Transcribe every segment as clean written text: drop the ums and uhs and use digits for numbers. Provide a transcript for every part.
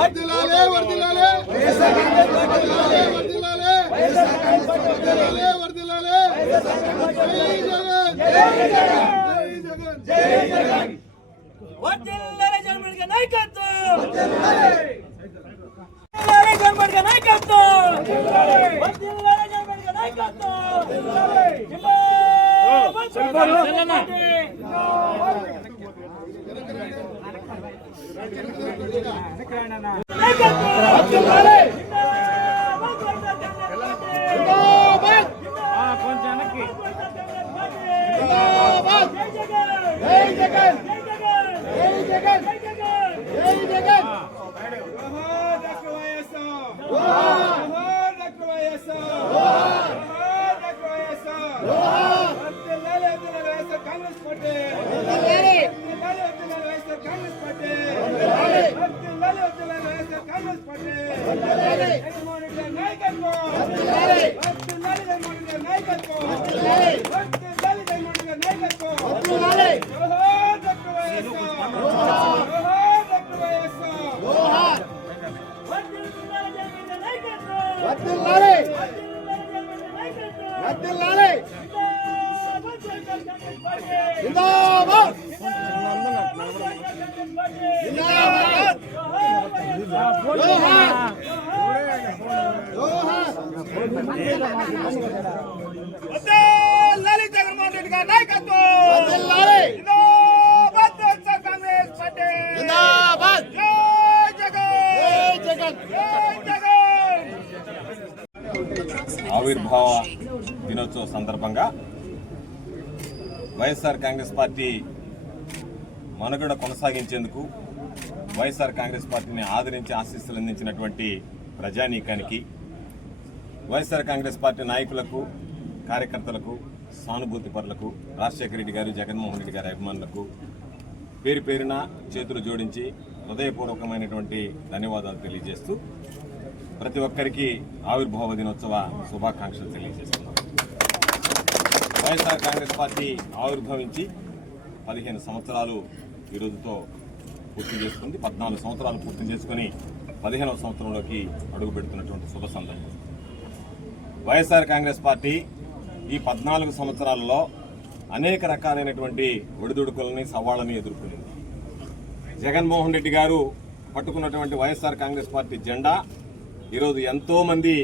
వర్ధిల్లాలే వర్ధిల్లాలే వర్ధిల్లాలే వర్ధిల్లాలే జై జగన్ వర్ధిల్లాలే జగన్ గారి నాయకత్వం వర్ధిల్లాలే జగన్ గారి నాయకత్వం వర్ధిల్లాలే జగన్ గారి నాయకత్వం జగన్మోహన్ రెడ్డి గారి నాయకత్వం కాంగ్రెస్ పార్టీ ఆవిర్భావ దినోత్సవ సందర్భంగా వైఎస్ఆర్ కాంగ్రెస్ పార్టీ మనుగడ కొనసాగించేందుకు వైఎస్ఆర్ కాంగ్రెస్ పార్టీని ఆదరించి ఆశీస్సులు అందించినటువంటి ప్రజానీకానికి, వైఎస్ఆర్ కాంగ్రెస్ పార్టీ నాయకులకు, కార్యకర్తలకు, సానుభూతి పరులకు, రాజశేఖర రెడ్డి గారు, జగన్మోహన్ రెడ్డి గారి అభిమానులకు పేరు పేరున చేతులు జోడించి హృదయపూర్వకమైనటువంటి ధన్యవాదాలు తెలియజేస్తూ ప్రతి ఒక్కరికి ఆవిర్భావ దినోత్సవ శుభాకాంక్షలు తెలియజేస్తున్నాం. వైఎస్ఆర్ కాంగ్రెస్ పార్టీ ఆవిర్భవించి 15 సంవత్సరాలు ఈరోజుతో పూర్తి చేసుకుంది. 14 సంవత్సరాలు పూర్తి చేసుకుని 15వ సంవత్సరంలోకి అడుగు పెడుతున్నటువంటి శుభ సందర్భం. వైఎస్ఆర్ కాంగ్రెస్ పార్టీ ఈ 14 సంవత్సరాలలో అనేక రకాలైనటువంటి ఒడిదుడుకులని, సవాళ్లను ఎదుర్కొంది. జగన్మోహన్ రెడ్డి గారు పట్టుకున్నటువంటి వైఎస్ఆర్ కాంగ్రెస్ పార్టీ జెండా ఈరోజు ఎంతో మంది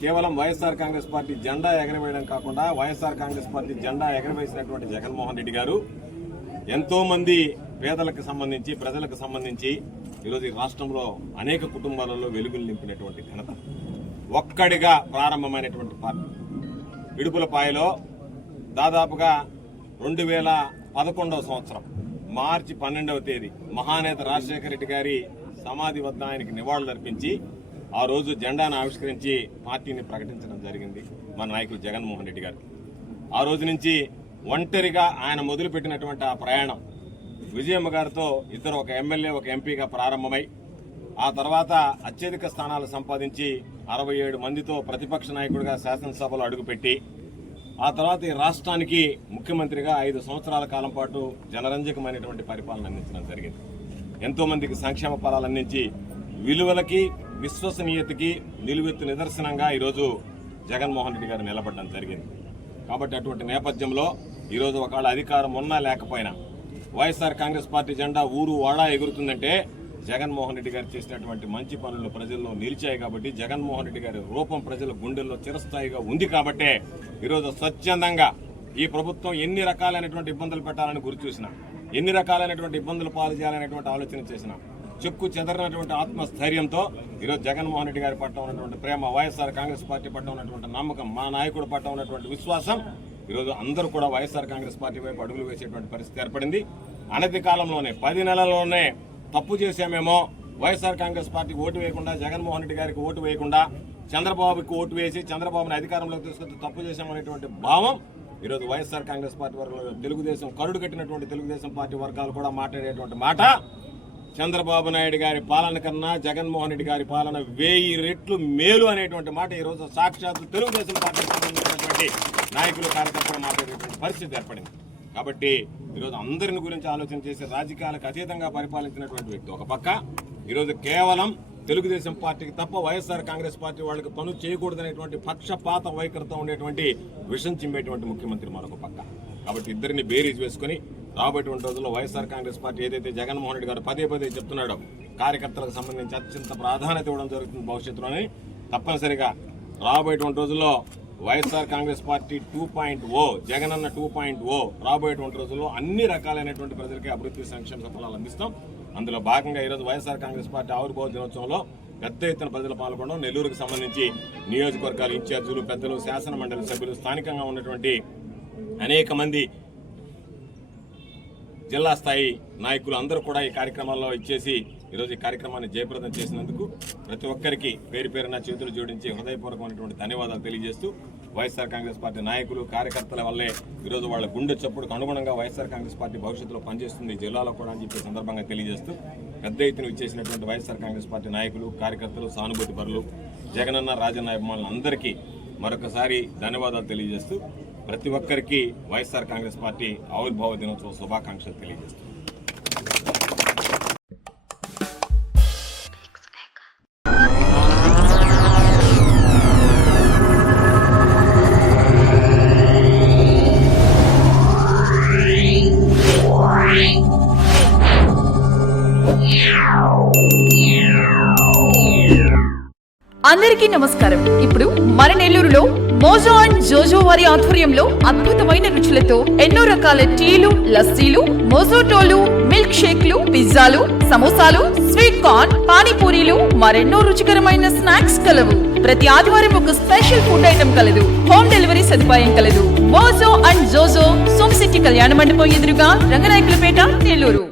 కేవలం వైఎస్ఆర్ కాంగ్రెస్ పార్టీ జెండా ఎగరవేయడం కాకుండా వైఎస్ఆర్ కాంగ్రెస్ పార్టీ జెండా ఎగరవేసినటువంటి జగన్మోహన్ రెడ్డి గారు ఎంతో మంది పేదలకు సంబంధించి, ప్రజలకు సంబంధించి ఈరోజు ఈ రాష్ట్రంలో అనేక కుటుంబాలలో వెలుగులు నింపినటువంటి ఘనత ఒక్కడిగా ప్రారంభమైనటువంటి పార్టీ. ఇడుపులపాయలో దాదాపుగా 2011వ సంవత్సరం మార్చి 12వ తేదీ మహానేత రాజశేఖర రెడ్డి గారి సమాధి వద్ద ఆయనకి నివాళులర్పించి ఆ రోజు జెండాను ఆవిష్కరించి పార్టీని ప్రకటించడం జరిగింది మన నాయకులు జగన్మోహన్ రెడ్డి గారు. ఆ రోజు నుంచి ఒంటరిగా ఆయన మొదలుపెట్టినటువంటి ఆ ప్రయాణం విజయమ్మ గారితో ఇద్దరు, ఒక ఎమ్మెల్యే, ఒక ఎంపీగా ప్రారంభమై ఆ తర్వాత అత్యధిక స్థానాలు సంపాదించి 67 మందితో ప్రతిపక్ష నాయకుడిగా శాసనసభలో అడుగుపెట్టి ఆ తర్వాత ఈ రాష్ట్రానికి ముఖ్యమంత్రిగా 5 సంవత్సరాల కాలం పాటు జనరంజకమైనటువంటి పరిపాలన అందించడం జరిగింది. ఎంతో మందికి సంక్షేమ ఫలాలు అందించి విలువలకి, విశ్వసనీయతకి నిలువెత్తు నిదర్శనంగా ఈరోజు జగన్మోహన్ రెడ్డి గారు నిలబడడం జరిగింది. కాబట్టి అటువంటి నేపథ్యంలో ఈరోజు ఒకవేళ అధికారం ఉన్నా లేకపోయినా వైఎస్ఆర్ కాంగ్రెస్ పార్టీ జెండా ఊరు వాడా ఎగురుతుందంటే జగన్మోహన్ రెడ్డి గారు చేసినటువంటి మంచి పనులు ప్రజల్లో నిలిచాయి కాబట్టి, జగన్మోహన్ రెడ్డి గారి రూపం ప్రజల గుండెల్లో చిరస్థాయిగా ఉంది కాబట్టే ఈరోజు స్వచ్ఛందంగా ఈ ప్రభుత్వం ఎన్ని రకాలైనటువంటి ఇబ్బందులు పెట్టాలని గురి చూసినా, ఎన్ని రకాలైనటువంటి ఇబ్బందులు పాలు చేయాలనేటువంటి ఆలోచన చేసినా చెక్కు చెదరినటువంటి ఆత్మస్థైర్యంతో ఈరోజు జగన్మోహన్ రెడ్డి గారి పట్ల ఉన్నటువంటి ప్రేమ, వైఎస్ఆర్ కాంగ్రెస్ పార్టీ పట్ల ఉన్నటువంటి నమ్మకం, మా నాయకుడు పట్ల ఉన్నటువంటి విశ్వాసం ఈరోజు అందరూ కూడా వైఎస్ఆర్ కాంగ్రెస్ పార్టీ వైపు అడుగులు వేసేటువంటి పరిస్థితి ఏర్పడింది. అనతి కాలంలోనే 10 నెలల్లోనే తప్పు చేశామేమో, వైఎస్ఆర్ కాంగ్రెస్ పార్టీకి ఓటు వేయకుండా, జగన్మోహన్ రెడ్డి గారికి ఓటు వేయకుండా, చంద్రబాబుకి ఓటు వేసి చంద్రబాబుని అధికారంలోకి తీసుకొచ్చి తప్పు చేశామనేటువంటి భావం ఈరోజు వైఎస్ఆర్ కాంగ్రెస్ పార్టీ వర్గాలు, తెలుగుదేశం కరుడు కట్టినటువంటి తెలుగుదేశం పార్టీ వర్గాలు కూడా మాట్లాడేటువంటి మాట, చంద్రబాబు నాయుడు గారి పాలన కన్నా జగన్మోహన్ రెడ్డి గారి పాలన 1000 రెట్లు మేలు అనేటువంటి మాట ఈరోజు సాక్షాత్తు తెలుగుదేశం పార్టీకి సంబంధించినటువంటి నాయకులు, కార్యకర్తలు మాట్లాడేటువంటి పరిస్థితి ఏర్పడింది. కాబట్టి ఈరోజు అందరిని గురించి ఆలోచన చేసి రాజకీయాలకు అతీతంగా పరిపాలించినటువంటి వ్యక్తి ఒక పక్క, ఈరోజు కేవలం తెలుగుదేశం పార్టీకి తప్ప వైఎస్ఆర్ కాంగ్రెస్ పార్టీ వాళ్ళకి పనులు చేయకూడదనేటువంటి పక్షపాత వైఖరితో ఉండేటువంటి విషం చిమ్మేటువంటి ముఖ్యమంత్రి మరొక పక్క. కాబట్టి ఇద్దరిని బేరీజ్ వేసుకుని రాబోయేటువంటి రోజుల్లో వైఎస్ఆర్ కాంగ్రెస్ పార్టీ ఏదైతే జగన్మోహన్ రెడ్డి గారు పదే పదే చెప్తున్నాడో కార్యకర్తలకు సంబంధించి అత్యంత ప్రాధాన్యత ఇవ్వడం జరుగుతుంది భవిష్యత్తులోని, తప్పనిసరిగా రాబోయేటువంటి రోజుల్లో వైఎస్ఆర్ కాంగ్రెస్ పార్టీ 2.0 జగనన్న 2.0 రాబోయేటువంటి రోజుల్లో అన్ని రకాలైనటువంటి ప్రజలకి అభివృద్ధి సంక్షేమ ఫలాలు అందిస్తాం. అందులో భాగంగా ఈరోజు వైఎస్ఆర్ కాంగ్రెస్ పార్టీ ఆవిర్భావ దినోత్సవంలో పెద్ద ఎత్తున ప్రజలు పాల్గొనడం, నెల్లూరుకు సంబంధించి నియోజకవర్గాల ఇన్ఛార్జీలు, పెద్దలు, శాసన మండలి సభ్యులు, స్థానికంగా ఉన్నటువంటి అనేక మంది జిల్లా స్థాయి నాయకులు అందరూ కూడా ఈ కార్యక్రమాల్లో ఇచ్చేసి ఈరోజు ఈ కార్యక్రమాన్ని జయప్రదం చేసినందుకు ప్రతి ఒక్కరికి పేరు పేరున చేతులు జోడించి హృదయపూర్వకమైనటువంటి ధన్యవాదాలు తెలియజేస్తూ, వైఎస్ఆర్ కాంగ్రెస్ పార్టీ నాయకులు, కార్యకర్తల వల్లే ఈరోజు వాళ్ళ గుండె చప్పుడుకు అనుగుణంగా వైఎస్ఆర్ కాంగ్రెస్ పార్టీ భవిష్యత్తులో పనిచేస్తుంది జిల్లాలో కూడా అని చెప్పే సందర్భంగా తెలియజేస్తూ, పెద్ద ఎత్తున ఇచ్చేసినటువంటి వైఎస్ఆర్ కాంగ్రెస్ పార్టీ నాయకులు, కార్యకర్తలు, సానుభూతి పరులు, జగనన్న రాజన్న అభిమానులు అందరికీ మరొకసారి ధన్యవాదాలు తెలియజేస్తూ, ప్రతి ఒక్కరికి వైఎస్ఆర్ కాంగ్రెస్ పార్టీ ఆవిర్భావ దినోత్సవ శుభాకాంక్షలు తెలియజేస్తూ. అందరికీ నమస్కారం. ఇప్పుడు మన నెల్లూరులో మోజో అండ్ జోజో వారి ఆధ్వర్యంలో అద్భుతమైన రుచులతో ఎన్నో రకాల టీలు, లస్సీలు, మోజోటోలు, మిల్క్ షేక్లు, పిజ్జాలు, సమోసాలు, స్వీట్ కార్న్, పానీపూరీలు, మరెన్నో రుచికరమైన స్నాక్స్ కలవు. ప్రతి ఆదివారం ఒక స్పెషల్ ఫుడ్ ఐటమ్ కలదు. హోమ్ డెలివరీ సదుపాయం కలదు. మోజో అండ్ జోజో సోమశెట్టి కళ్యాణ మండపం ఎదురుగా రంగనాయకులపేట, నెల్లూరు.